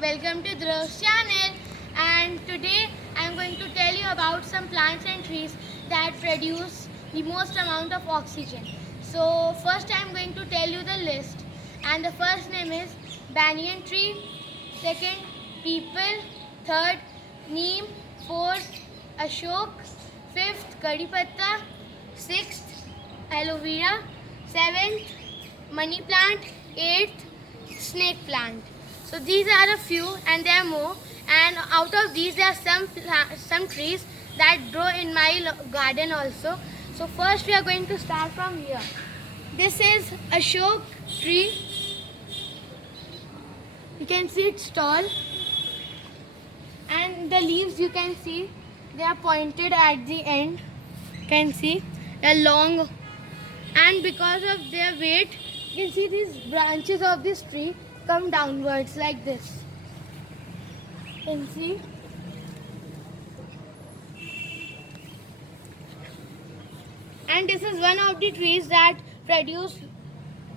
welcome to Dhruv's channel, and today I am going to tell you about some plants and trees that produce the most amount of oxygen. So first I am going to tell you the list, and the first name is banyan tree, second peepal, third neem, fourth ashok, fifth curry patta, sixth aloe vera, seventh money plant, eighth snake plant. So these are a few, and there are more. And out of these, there are some trees that grow in my garden also. So first, we are going to start from here. This is ashok tree. You can see it's tall, and the leaves you can see they are pointed at the end. You can see they're long, and because of their weight, you can see these branches of this tree come downwards like this. You can see. And this is one of the trees that produce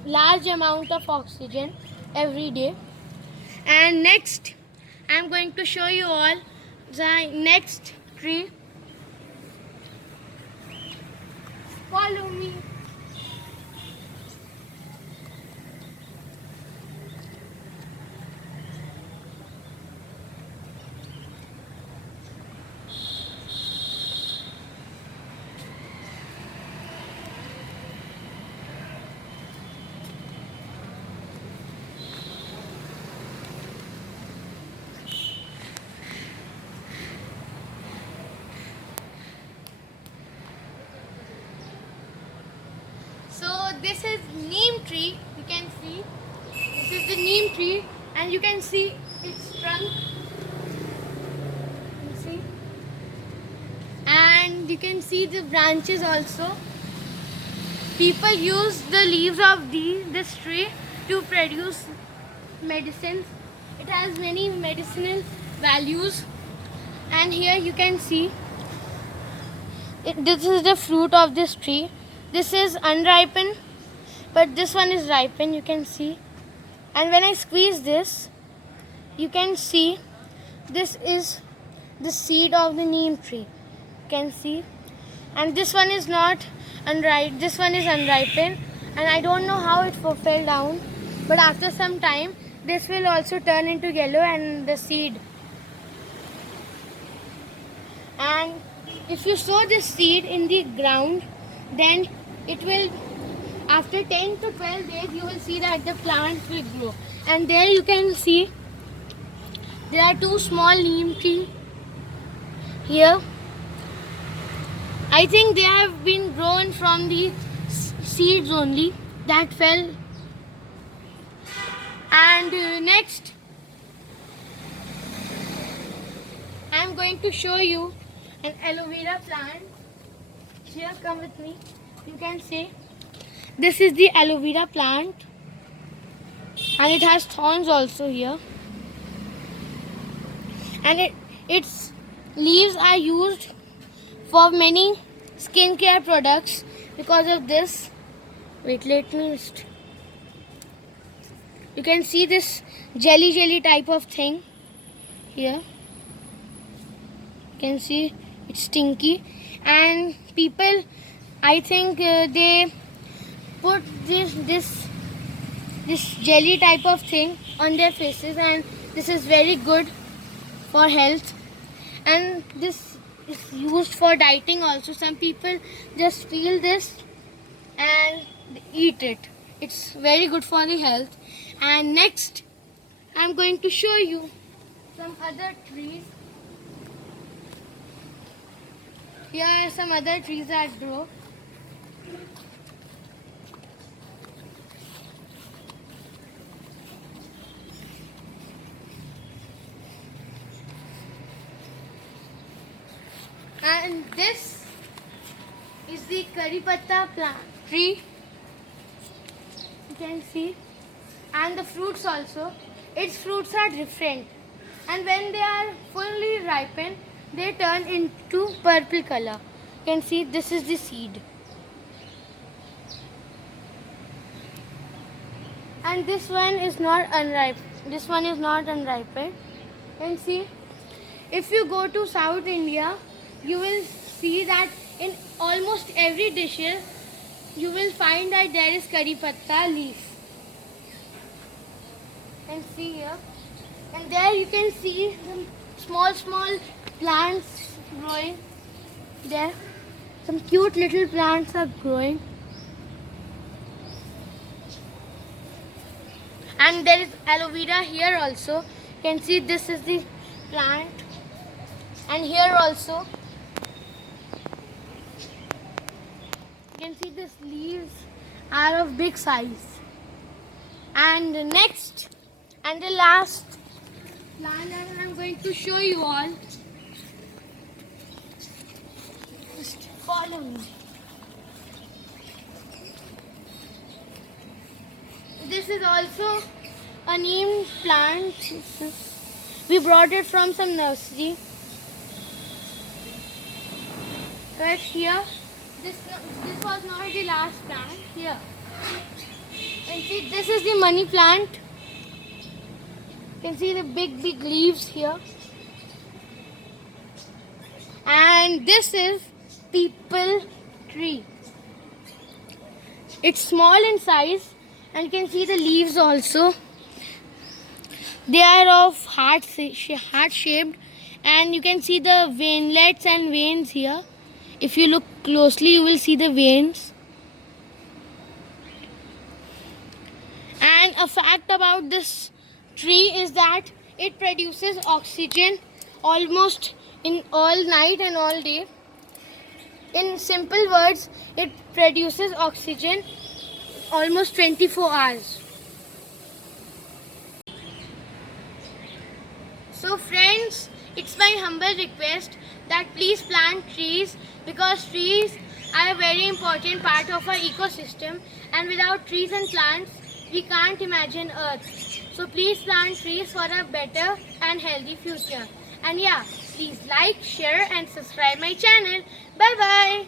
large amount of oxygen every day. And next, I'm going to show you all the next tree. Follow me. So this is neem tree. You can see this is the neem tree, and you can see its trunk. You see, and you can see the branches also. People use the leaves of this tree to produce medicines. It has many medicinal values, and here you can see this is the fruit of this tree. This is unripened, but this one is ripened, you can see. And when I squeeze this, you can see this is the seed of the neem tree. You can see. And this one is not unripe. This one is unripened, and I don't know how it fell down, but after some time this will also turn into yellow and the seed. And if you sow this seed in the ground, then it will, after 10 to 12 days, you will see that the plant will grow. And there you can see there are two small neem trees here. I think they have been grown from the seeds only that fell. And next, I am going to show you an aloe vera plant. Here, come with me. You can see this is the aloe vera plant, and it has thorns also here. And its leaves are used for many skincare products because of this. Wait, let me just. You can see this jelly type of thing here. You can see it's stinky, and people, I think they put this jelly type of thing on their faces, and this is very good for health. And this is used for dieting also. Some people just peel this and eat it. It's very good for the health. And next, I'm going to show you some other trees. Here are some other trees that grow. And this is the curry patta plant tree. You can see. And the fruits also. Its fruits are different. And when they are fully ripened, they turn into purple color. You can see this is the seed. And this one is not unripe. This one is not unripened. And see, if you go to South India, you will see that in almost every dishes, you will find that there is curry patta leaf. And see here. And there you can see some small plants growing. There, some cute little plants are growing. And there is aloe vera here also. You can see this is the plant. And here also. You can see these leaves are of big size. And the next and the last plant that I'm going to show you all. Just follow me. This is also a neem plant. We brought it from some nursery. Right here. This was not the last plant. Here. And see, this is the money plant. You can see the big leaves here. And this is peepal tree. It's small in size. And you can see the leaves also. They are of heart shaped, and you can see the veinlets and veins here. If you look closely, you will see the veins. And a fact about this tree is that it produces oxygen almost in all night and all day. In simple words, it produces oxygen almost 24 hours. So friends, it's my humble request that please plant trees, because trees are a very important part of our ecosystem, and without trees and plants, we can't imagine Earth. So please plant trees for a better and healthy future. And yeah, please like, share and subscribe my channel. Bye bye.